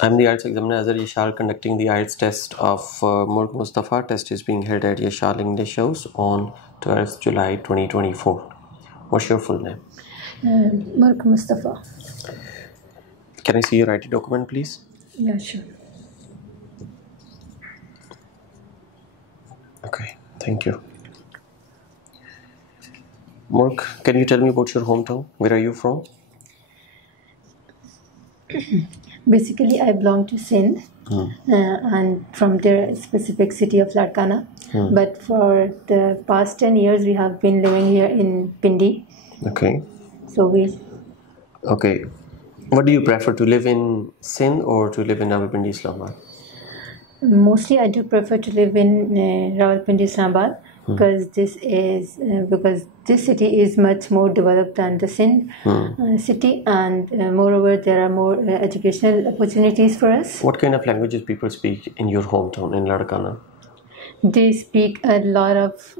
I'm the Ielts examiner Azhar Yashal conducting the Ielts test of Mulk Mustafa. Test is being held at Yashal English House on 12th July 2024. What's your full name? Mulk Mustafa. Can I see your ID document, please? Yeah, sure. Okay, thank you. Mulk, can you tell me about your hometown? Where are you from? Basically, I belong to Sindh, and from the specific city of Larkana. But for the past 10 years, we have been living here in Pindi. Okay. So we Okay. What do you prefer, to live in Sindh or to live in Rawalpindi, Islamabad? mostly I do prefer to live in Rawalpindi, Islamabad, because this city is much more developed than the Sindh city, and moreover there are more educational opportunities for us. What kind of languages people speak in your hometown in Larkana? They speak a lot of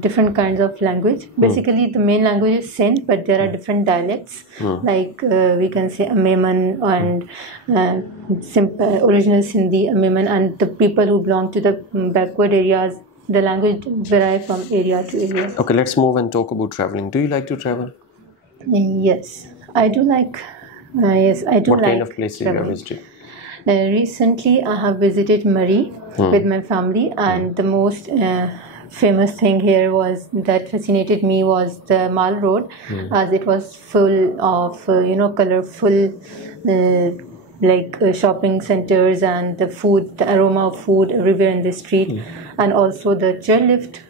different kinds of language. Basically, the main language is Sindh, but there are different dialects. Like we can say Ameman and original Sindhi, Ameman, and the people who belong to the backward areas, the language vary from area to area. Okay, let's move and talk about traveling. Do you like to travel? Yes, I do like. Yes, I do What like. kind of places you have traveling. visited? Recently, I have visited Murray with my family, and the most famous thing here was that fascinated me was the Mall Road, as it was full of colorful shopping centers and the food, the aroma of food everywhere in the street, and also the chairlift.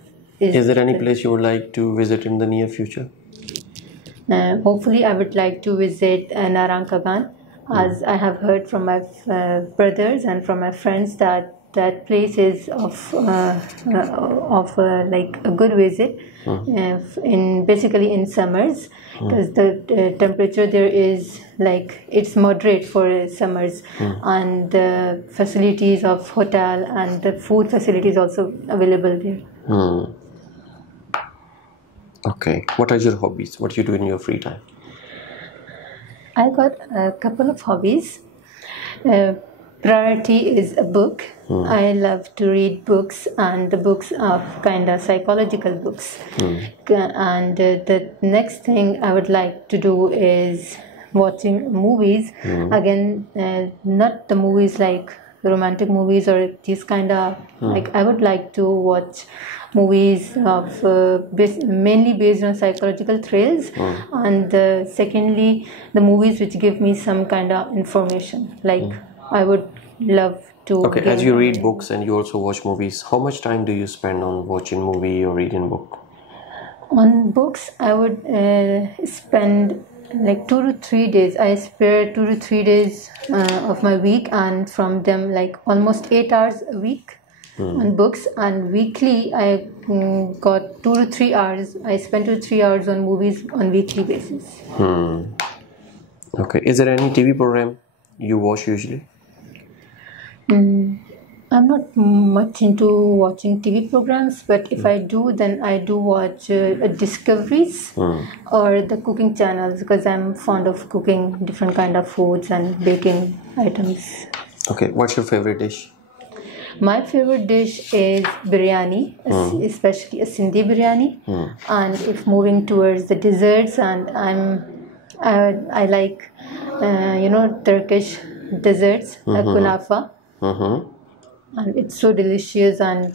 Is there any place you would like to visit in the near future? Hopefully, I would like to visit Narang, as I have heard from my brothers and from my friends that that place is of like a good visit in summers, because the temperature there is like it's moderate for summers, and the facilities of hotel and the food facilities also available there. Okay. What are your hobbies? What do you do in your free time? I got a couple of hobbies. Priority is a book. I love to read books, and the books are kind of psychological books. And the next thing I would like to do is watching movies. Again, not the movies like romantic movies or these kind of like. I would like to watch movies of mainly based on psychological thrills, and secondly the movies which give me some kind of information, like I would love to. Okay, as you read books and you also watch movies, how much time do you spend on watching movie or reading book? On books, I would spend like 2 to 3 days. I spare 2 to 3 days of my week, and from them like almost 8 hours a week on books, and weekly I got 2 to 3 hours. I spend 2 to 3 hours on movies on weekly basis. Okay, is there any TV program you watch usually? I'm not much into watching TV programs, but if I do, then I do watch Discoveries or the cooking channels, because I'm fond of cooking different kind of foods and baking items. Okay, what's your favorite dish? My favorite dish is biryani, especially a Sindhi biryani. And if moving towards the desserts, and I like Turkish desserts like kunafa. And it's so delicious, and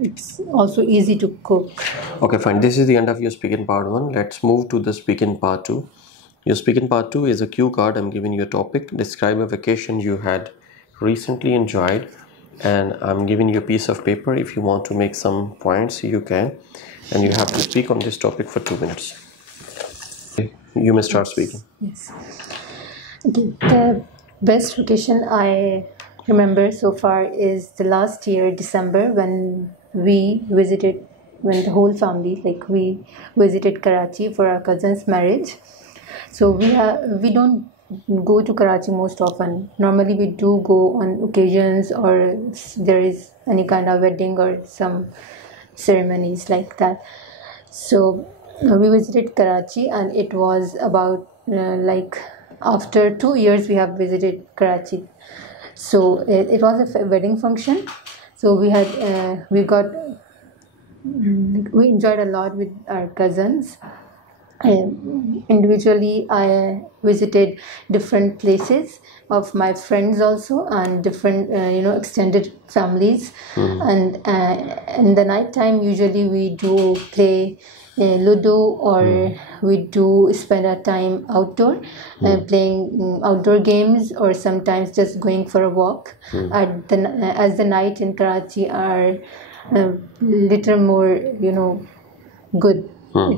it's also easy to cook. Okay, fine. This is the end of your speaking part 1. Let's move to the speaking part 2. Your speaking part 2 is a cue card. I'm giving you a topic. Describe a vacation you had recently enjoyed, and I'm giving you a piece of paper. If you want to make some points, you can, and you have to speak on this topic for 2 minutes. Okay, you may start speaking. Yes. The best vacation I remember so far is the last year December, when the whole family, like we visited Karachi for our cousin's marriage. So we don't go to Karachi most often. Normally we do go on occasions, or there is any kind of wedding or some ceremonies like that. So we visited Karachi, and it was about like after 2 years, we have visited Karachi. So it was a wedding function. So we enjoyed a lot with our cousins. Individually, I visited different places of my friends also, and different extended families. And in the night time, usually we do play Ludo, or we do spend our time outdoor, playing outdoor games, or sometimes just going for a walk. As the night in Karachi are little more good.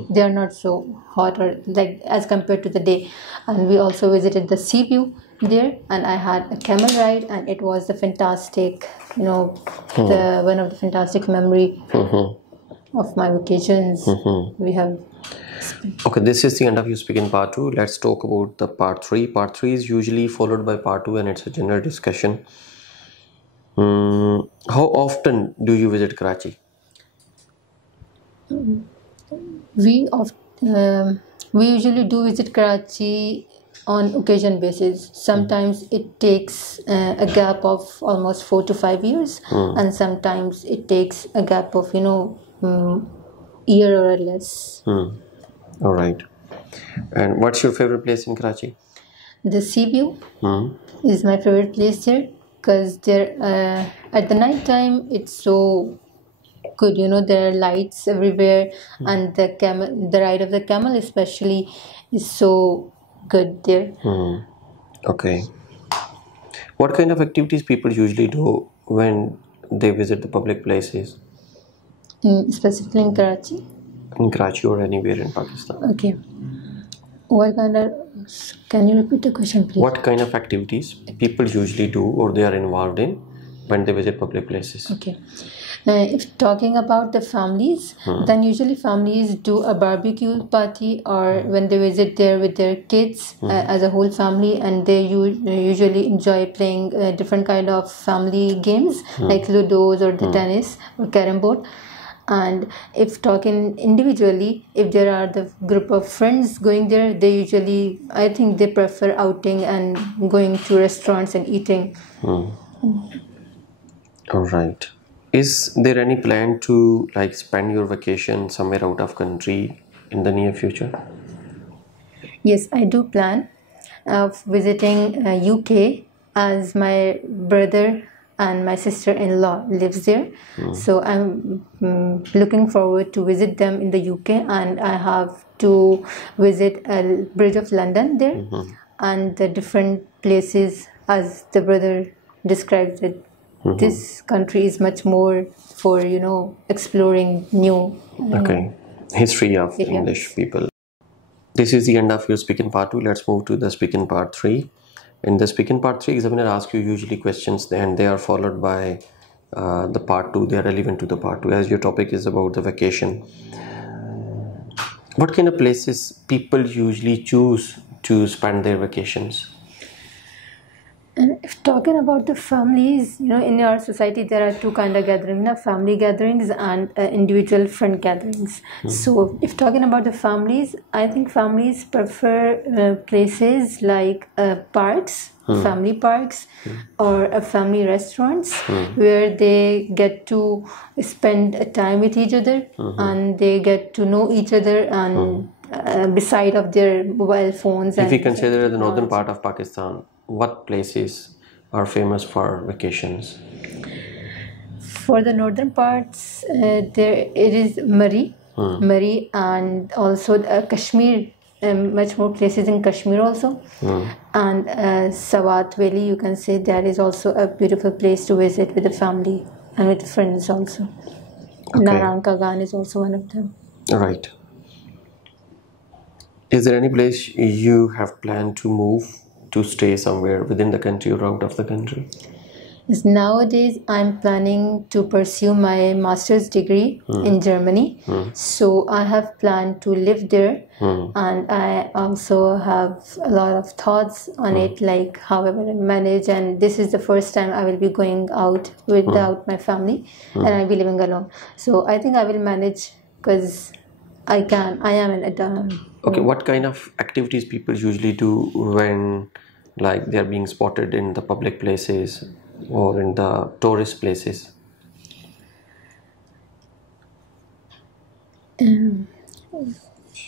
They are not so hot, or like as compared to the day. And we also visited the sea view there, and I had a camel ride, and it was the fantastic, the one of the fantastic memory of my vacations we have spent. Okay, this is the end of You Speak in Part 2. Let's talk about the Part 3. Part 3 is usually followed by Part 2, and it's a general discussion. How often do you visit Karachi? We usually do visit Karachi on occasion basis. Sometimes it takes a gap of almost 4 to 5 years, and sometimes it takes a gap of year or less. All right. And what's your favorite place in Karachi? The sea view is my favorite place here, because there at the night time it's so good. There are lights everywhere, and the ride of the camel especially is so good there. Okay. What kind of activities people usually do when they visit the public places? Specifically in Karachi? In Karachi or anywhere in Pakistan. Okay. Can you repeat the question, please? What kind of activities people usually do or they are involved in when they visit public places? Okay. If talking about the families, then usually families do a barbecue party, or when they visit there with their kids as a whole family, and they usually enjoy playing different kind of family games like Ludos or the tennis or carom board. And if talking individually, if there are the group of friends going there, they usually, I think they prefer outing and going to restaurants and eating. All right. Is there any plan to spend your vacation somewhere out of country in the near future? Yes, I do plan of visiting UK, as my brother and my sister-in-law lives there. So I'm looking forward to visit them in the UK, and I have to visit a Bridge of London there, and the different places as the brother describes it. This country is much more for exploring new history of English people. This is the end of Your Speak in Part 2. Let's move to the Speak in Part 3. In the Speak in Part 3, examiner asks you usually questions, and they are followed by the Part 2. They are relevant to the Part 2, as your topic is about the vacation. What kind of places people usually choose to spend their vacations? If talking about the families, in our society there are two kind of gatherings, family gatherings and individual friend gatherings. So if talking about the families, I think families prefer places like parks, family parks, or family restaurants, where they get to spend time with each other, and they get to know each other, and beside of their mobile phones. If we consider the northern part of Pakistan, what places are famous for vacations? For the northern parts, it is Murray, and also Kashmir. Much more places in Kashmir also, and Sawat Valley. You can say that is also a beautiful place to visit with the family and with friends also. Naran Kagan is also one of them. Right. Is there any place you have planned to move to stay somewhere within the country or out of the country? Yes, nowadays I'm planning to pursue my master's degree in Germany. So I have planned to live there, and I also have a lot of thoughts on it, like how I will manage. And this is the first time I will be going out without my family, and I'll be living alone. So I think I will manage, because I am in it. Okay, what kind of activities people usually do when like they are being spotted in the public places or in the tourist places?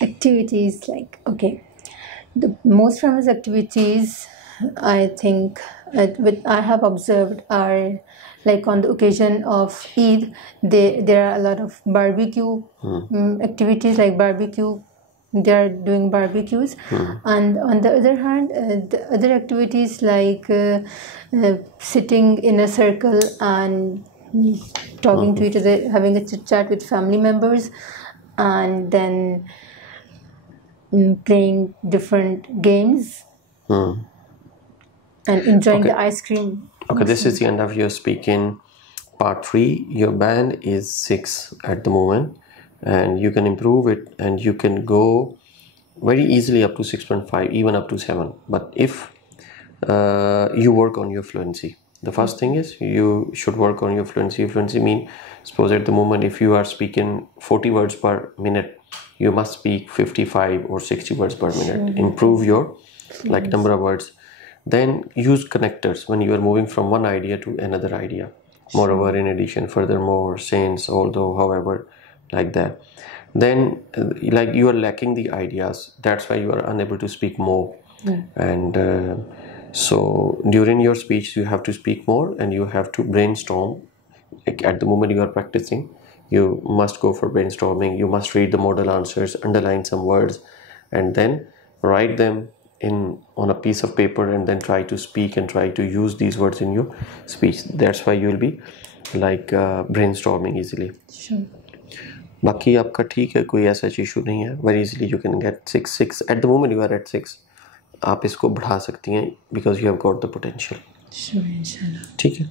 Activities like, okay, the most famous activities I think I have observed are like on the occasion of Eid, there are a lot of barbecue activities like barbecue. They are doing barbecues, and on the other hand, the other activities like sitting in a circle and talking to each other, having a chit chat with family members, and then playing different games and enjoying the ice cream. Okay, this is the end of your speaking part 3. Your band is 6 at the moment, and you can improve it, and you can go very easily up to 6.5, even up to 7. But if you work on your fluency, the first thing is you should work on your fluency. Fluency means, suppose at the moment if you are speaking 40 words per minute, you must speak 55 or 60 words per minute. Improve your like number of words. Then use connectors when you are moving from one idea to another idea. Moreover, in addition, furthermore, since, although, however, like that. Then like you are lacking the ideas, that's why you are unable to speak more. And so during your speech you have to speak more, and you have to brainstorm. Like at the moment you are practicing, you must go for brainstorming. You must read the model answers, underline some words, and then write them on a piece of paper, and then try to speak and try to use these words in your speech. That's why you will be like brainstorming easily. Sure. बाकी आपका ठीक है, कोई ऐसा issue नहीं है. Very easily you can get 6 at the moment. You are at 6. आप इसको बढ़ा सकती हैं because you have got the potential. Sure, inshallah. ठीक है.